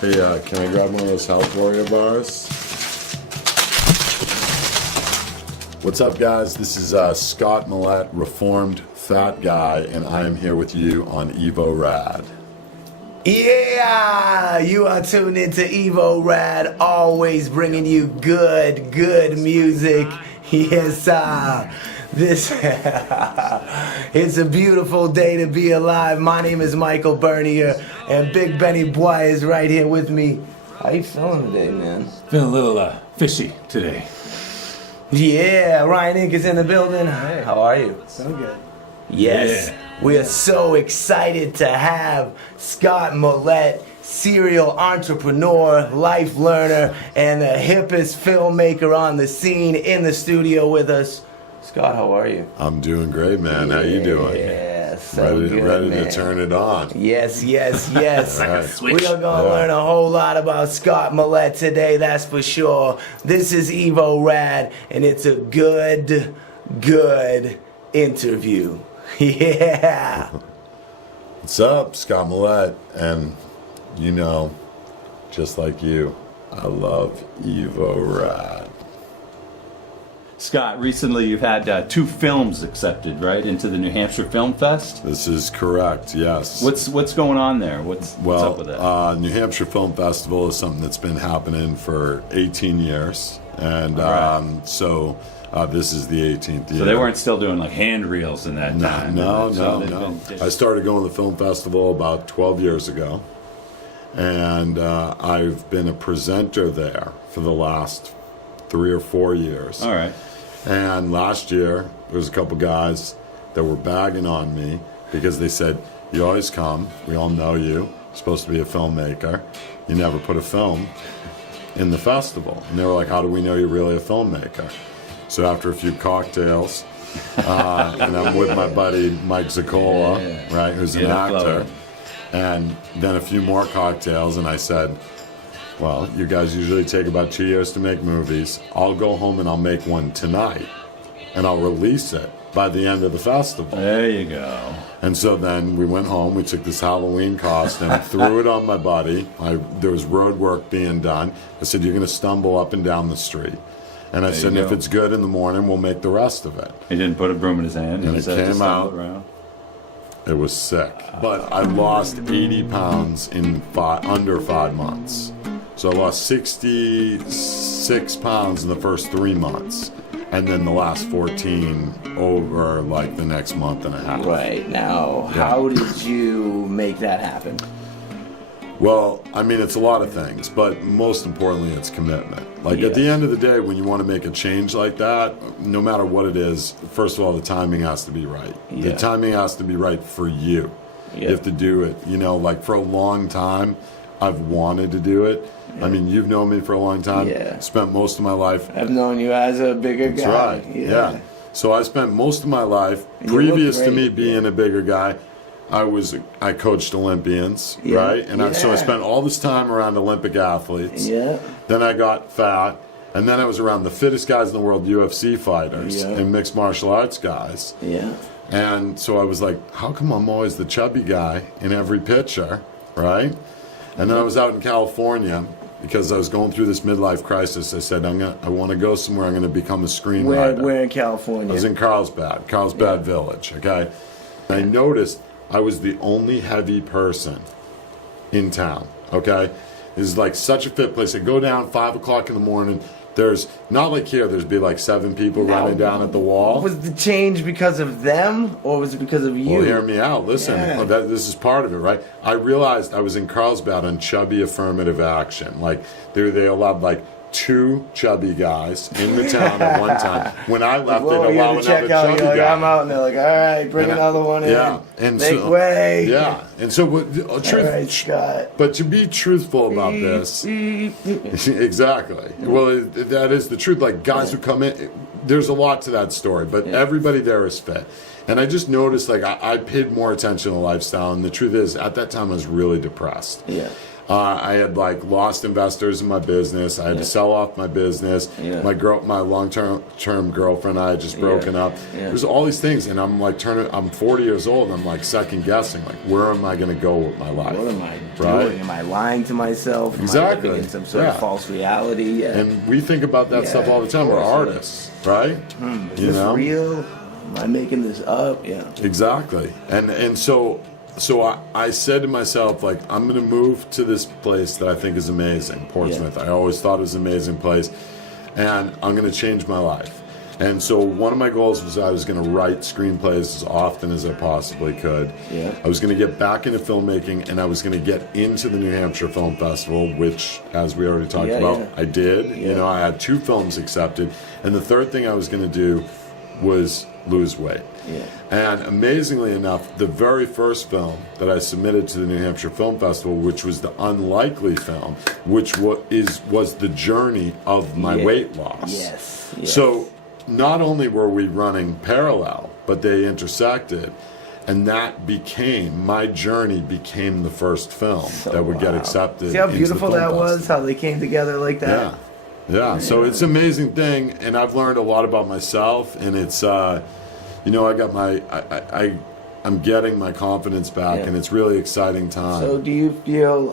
Hey, can I grab one of those Health Warrior bars? What's up, guys? This is Scott Millette, reformed fat guy, and I am here with you on EVO RAD. Yeah, you are tuned into EVO RAD, always bringing you good music. Yes, this it's a beautiful day to be alive. My name is Michael Bernier, and Big Benny Boy is right here with me. How you feeling today, man? Feeling a little fishy today. Yeah, Ryan Inc. is in the building. Hey. How are you? So good. Yes, we are so excited to have Scott Millette, serial entrepreneur, life learner, and the hippest filmmaker on the scene in the studio with us. Scott, how are you? I'm doing great, man. How you doing? Yeah, so ready man. to turn it on. Yes. Right. We are going to learn a whole lot about Scott Millette today, that's for sure. This is EVO RAD, and it's a good interview. Yeah. What's up, Scott Millette? And you know, just like you, I love EVO RAD. Scott, recently you've had 2 films accepted, right, into the New Hampshire Film Fest? This is correct, yes. What's going on there? What's up with that? New Hampshire Film Festival is something that's been happening for 18 years. And right. so this is the 18th year. So they weren't still doing like hand reels in that time? No. I started going to the film festival about 12 years ago. And I've been a presenter there for the last 3 or 4 years. All right. And last year, there was a couple guys that were bagging on me because they said, you always come, we all know you, you're supposed to be a filmmaker, you never put a film in the festival. And they were like, how do we know you're really a filmmaker? So after a few cocktails, and I'm with my buddy Mike Ziccola, right, who's an actor, and then a few more cocktails, and I said, well, you guys usually take about 2 years to make movies. I'll go home and I'll make one tonight, and I'll release it by the end of the festival. There you go. And so then we went home, we took this Halloween costume, threw it on my buddy. There was road work being done. I said, you're going to stumble up and down the street. And I said, if it's good in the morning, we'll make the rest of it. He didn't put a broom in his hand. And it came out. It was sick. But I lost 80 pounds in under 5 months. So I lost 66 pounds in the first 3 months, and then the last 14 over like the next month and a half. Right. Now, how did you make that happen? Well, I mean, it's a lot of things, but most importantly, it's commitment. Like at the end of the day, when you want to make a change like that, no matter what it is, first of all, the timing has to be right. Yeah. The timing has to be right for you. You have to do it, like for a long time, I've wanted to do it. I mean, you've known me for a long time. Yeah. Spent most of my life. I've known you as a bigger guy. That's right. Yeah. So I spent most of my life, previous to me being a bigger guy, I coached Olympians, right? And so I spent all this time around Olympic athletes. Yeah. Then I got fat. And then I was around the fittest guys in the world, UFC fighters and mixed martial arts guys. Yeah. And so I was like, how come I'm always the chubby guy in every picture, right? And then I was out in California because I was going through this midlife crisis. I said, I want to go somewhere. I'm going to become a screenwriter. Where in California? I was in Carlsbad Village, okay? And I noticed I was the only heavy person in town, okay? This is like such a fit place. I go down 5 o'clock in the morning. There's, not like here, there'd be like 7 people running down at the wall. Was the change because of them, or was it because of you? Well, hear me out. Listen, this is part of it, right? I realized I was in Carlsbad on chubby affirmative action. Like, they allowed like 2 chubby guys in the town at one time. When I left, they'd allow another chubby guy. I'm out, and they're like, all right, bring another one in. Yeah. And make way. Yeah. And so, Scott. But to be truthful about this, exactly. Well, that is the truth. Like, guys who come in, there's a lot to that story, but everybody there is fit. And I just noticed, like, I paid more attention to lifestyle, and the truth is, at that time, I was really depressed. Yeah. I had like lost investors in my business. I had to sell off my business. My long-term girlfriend and I had just broken up. There's all these things, and I'm like I'm 40 years old, and I'm like second guessing, like, where am I going to go with my life? What am I right? doing? Am I lying to myself? Exactly. Am I living in some sort of false reality? Yeah. And we think about that stuff all the time. We're artists, right? Is this real? Am I making this up? Yeah. Exactly. And so I said to myself, like, I'm going to move to this place that I think is amazing, Portsmouth. I always thought it was an amazing place, and I'm going to change my life. And so one of my goals was I was going to write screenplays as often as I possibly could. Yeah. I was going to get back into filmmaking, and I was going to get into the New Hampshire Film Festival, which, as we already talked about, I did. Yeah. You know, I had 2 films accepted. And the third thing I was going to do was lose weight. Yeah. And amazingly enough, the very first film that I submitted to the New Hampshire Film Festival, which was the unlikely film, which was the journey of my weight loss. Yes. So not only were we running parallel, but they intersected. And that my journey became the first film that would get accepted. See how beautiful that festival. was, how they came together like that? Yeah, so it's an amazing thing, and I've learned a lot about myself, and it's, you know, I'm getting my confidence back, and it's really exciting time. So do you feel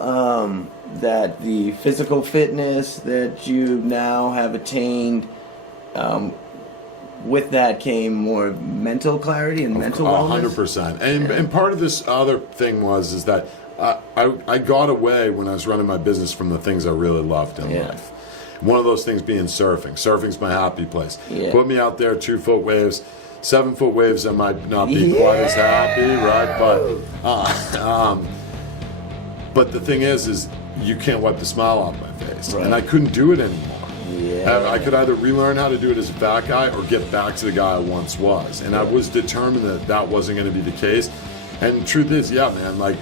that the physical fitness that you now have attained, with that came more mental clarity and mental wellness? 100%. And part of this other thing is that I got away when I was running my business from the things I really loved in life. One of those things being surfing. Surfing's my happy place. Yeah. Put me out there, 2-foot waves, 7-foot waves. I might not be quite as happy, right? But the thing is you can't wipe the smile off my face, and I couldn't do it anymore. Yeah. I could either relearn how to do it as a fat guy or get back to the guy I once was, and I was determined that wasn't going to be the case. And the truth is, man, like.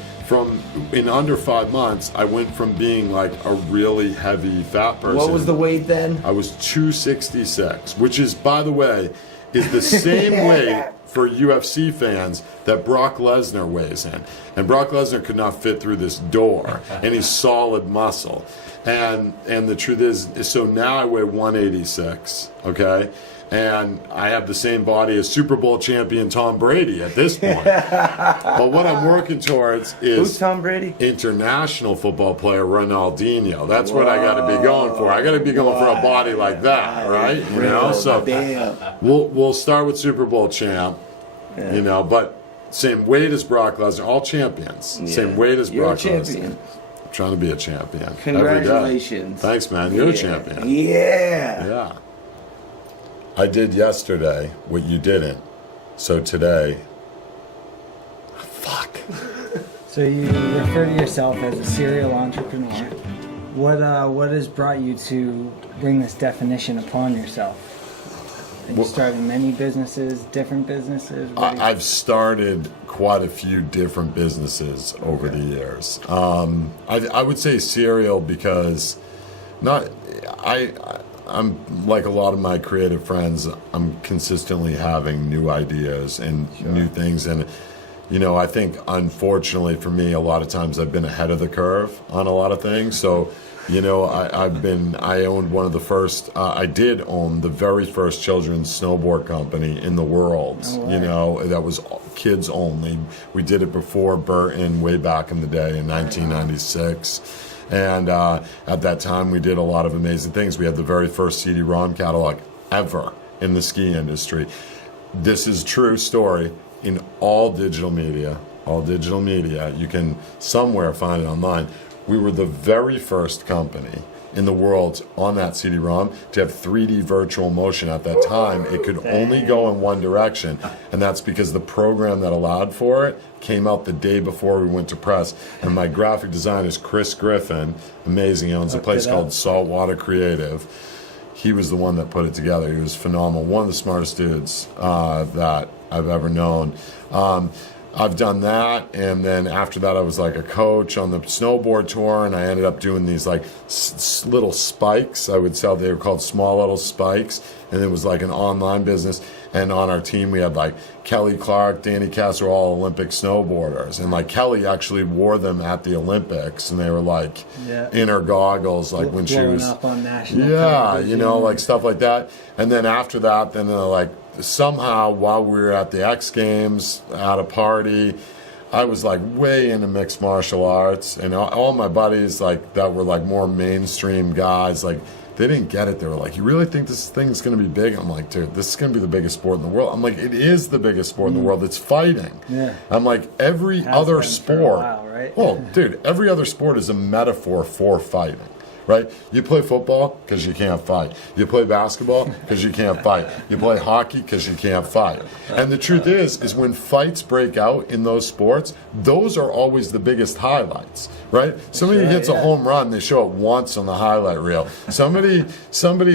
In under 5 months, I went from being like a really heavy fat person. What was the weight then? I was 266, which is, by the way, is the same weight for UFC fans that Brock Lesnar weighs in. And Brock Lesnar could not fit through this door, and he's solid muscle. And the truth is, so now I weigh 186, okay? And I have the same body as Super Bowl champion Tom Brady at this point. But what I'm working towards is... Who's Tom Brady? International football player Ronaldinho. That's what I got to be going for. I got to be going for a body like that, right? You know, so we'll start with Super Bowl champ, you know, but same weight as Brock Lesnar, all champions. Same weight as Brock Lesnar. I'm trying to be a champion. Congratulations. Thanks, man. You're a champion. Yeah. I did yesterday what you didn't. So today, fuck. So you refer to yourself as a serial entrepreneur. What has brought you to bring this definition upon yourself? Have you started many businesses, different businesses? I've started quite a few different businesses over the years. I would say serial because I'm like a lot of my creative friends, I'm consistently having new ideas and new things. And, you know, I think unfortunately for me, a lot of times I've been ahead of the curve on a lot of things. So, you know, I owned one of the first, I did own the very first children's snowboard company in the world, you know, that was kids only. We did it before Burton way back in the day in 1996. And at that time, we did a lot of amazing things. We had the very first CD-ROM catalog ever in the ski industry. This is a true story. In all digital media, you can somewhere find it online. We were the very first company in the world on that CD-ROM to have 3D virtual motion. At that time, it could only go in one direction, and that's because the program that allowed for it came out the day before we went to press. And my graphic designer is Chris Griffin, amazing. He owns a place called Saltwater Creative. He was the one that put it together. He was phenomenal, one of the smartest dudes that I've ever known. I've done that, and then after that I was like a coach on the snowboard tour, and I ended up doing these like little spikes. I would sell, they were called small little spikes, and it was like an online business. And on our team we had like Kelly Clark, Danny Cass, were all Olympic snowboarders, and like Kelly actually wore them at the Olympics, and they were like inner goggles, like when she was up on national you know, like stuff like that. And then after that, then like somehow while we were at the X Games at a party, I was like way into mixed martial arts, and all my buddies like that were like more mainstream guys, like they didn't get it. They were like, "You really think this thing's going to be big?" I'm like, "Dude, this is going to be the biggest sport in the world." I'm like, "It is the biggest sport in the world. It's fighting." Yeah. I'm like, every Has other been for a sport. while, right? Well, dude, every other sport is a metaphor for fighting. Right? You play football because you can't fight. You play basketball because you can't fight. You play hockey because you can't fight. And the truth is when fights break out in those sports, those are always the biggest highlights, right? Somebody hits a home run, they show it once on the highlight reel. Somebody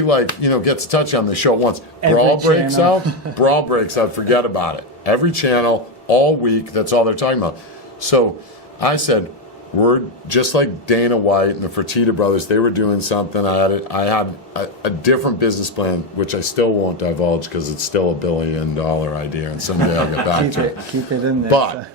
like, gets a touchdown, they show it once. Brawl breaks out, forget about it. Every channel, all week, that's all they're talking about. So I said, we're just like Dana White and the Fertitta brothers. They were doing something. I had a different business plan, which I still won't divulge because it's still $1 billion idea, and someday I'll get back to it. Keep it in there. But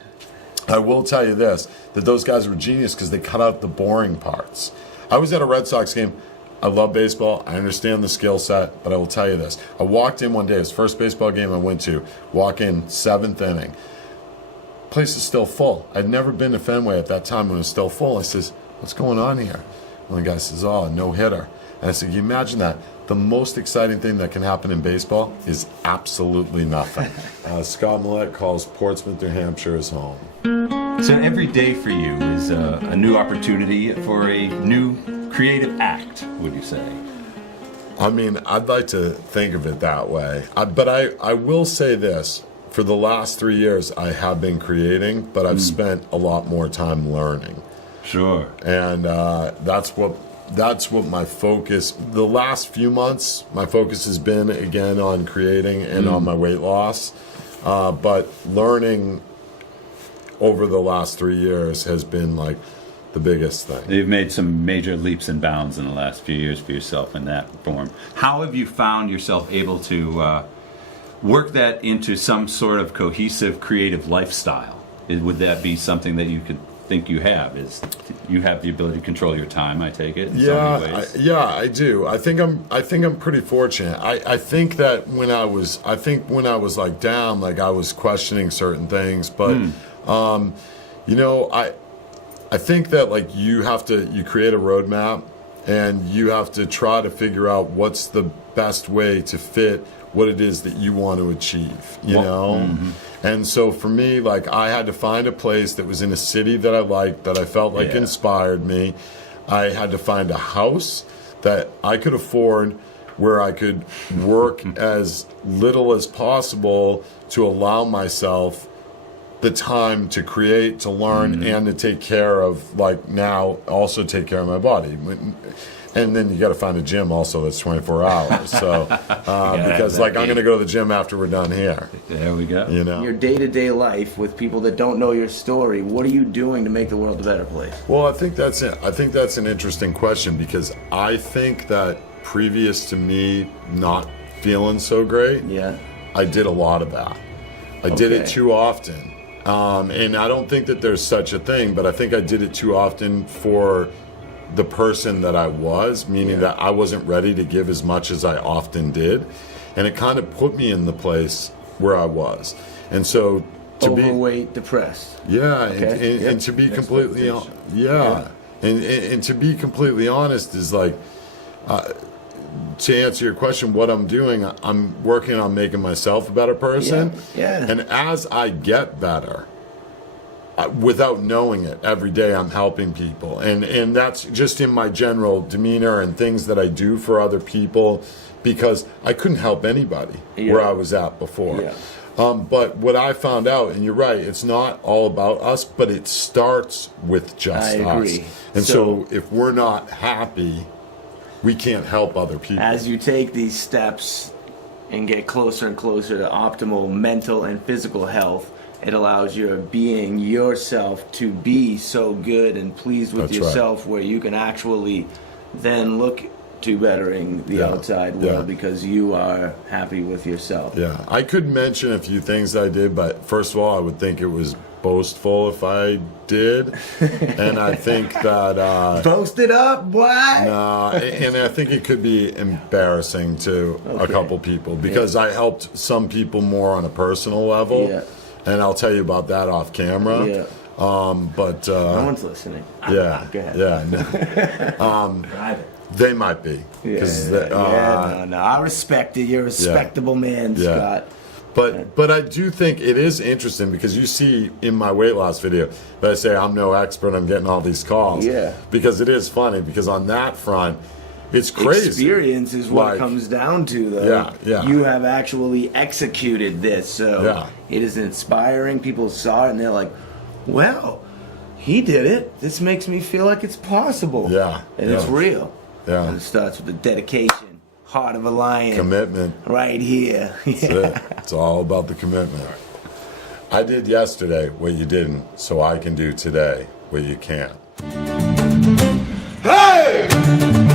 I will tell you this: that those guys were genius because they cut out the boring parts. I was at a Red Sox game. I love baseball. I understand the skill set, but I will tell you this: I walked in one day. It was the first baseball game I went to. Walk in, 7th inning. Place is still full. I'd never been to Fenway at that time when it was still full. I says, "What's going on here?" And the guy says, "Oh, no hitter." And I said, "Can you imagine that? The most exciting thing that can happen in baseball is absolutely nothing." Scott Millette calls Portsmouth, New Hampshire his home. So every day for you is a new opportunity for a new creative act, would you say? I mean, I'd like to think of it that way. But I will say this. For the last 3 years, I have been creating, but I've spent a lot more time learning. Sure. And that's what my focus. The last few months, my focus has been again on creating and on my weight loss. But learning over the last 3 years has been like the biggest thing. You've made some major leaps and bounds in the last few years for yourself in that form. How have you found yourself able to work that into some sort of cohesive creative lifestyle? Would that be something that you could think you have? Is you have the ability to control your time, I take it, in so many ways? I do. I think I'm pretty fortunate. I think that when I was like down, like I was questioning certain things, but I think that like you create a roadmap and you have to try to figure out what's the best way to fit what it is that you want to achieve, you know? Mm-hmm. And so for me, like I had to find a place that was in a city that I liked, that I felt like inspired me. I had to find a house that I could afford where I could work as little as possible to allow myself the time to create, to learn, and to take care of, like now, also take care of my body. And then you got to find a gym also that's 24 hours. So because like I'm going to go to the gym after we're done here. There we go. You know, Your day-to-day life with people that don't know your story, what are you doing to make the world a better place? well, I think that's it. I think that's an interesting question because I think that previous to me not feeling so great, I did a lot of that. I did it too often. And I don't think that there's such a thing, but I think I did it too often for the person that I was, meaning that I wasn't ready to give as much as I often did. And it kind of put me in the place where I was. And so to overweight, depressed. And to be completely and to be completely honest is like to answer your question, what I'm doing, I'm working on making myself a better person. And as I get better, without knowing it, every day I'm helping people. And that's just in my general demeanor and things that I do for other people because I couldn't help anybody where I was at before. But what I found out, and you're right, it's not all about us, but it starts with just us. And so if we're not happy, we can't help other people. As you take these steps and get closer and closer to optimal mental and physical health, it allows your being yourself to be so good and pleased with yourself where you can actually then look to bettering the outside world because you are happy with yourself. I could mention a few things that I did, but first of all, I would think it was boastful if I did. And I think that... Boast it up, boy! No, and I think it could be embarrassing to a couple people because I helped some people more on a personal level. and I'll tell you about that off camera. Yeah. But No one's listening. yeah, Go ahead. yeah. No. Private. They might be. Yeah, 'Cause no. I respect it. You're a respectable man, Yeah. Scott. But I do think it is interesting because you see in my weight loss video that I say I'm no expert, I'm getting all these calls. Yeah. Because it is funny because on that front, it's crazy. Experience is what Like, comes down to, though. Yeah, yeah. You have actually executed this, so Yeah. it is inspiring. People saw it and they're like, "Well, he did it. This makes me feel like it's possible." Yeah, and yeah. it's real. Yeah. And it starts with the dedication, heart of a lion, Commitment. right here. That's it. It's all about the commitment. I did yesterday what you didn't, so I can do today what you can't. Hey!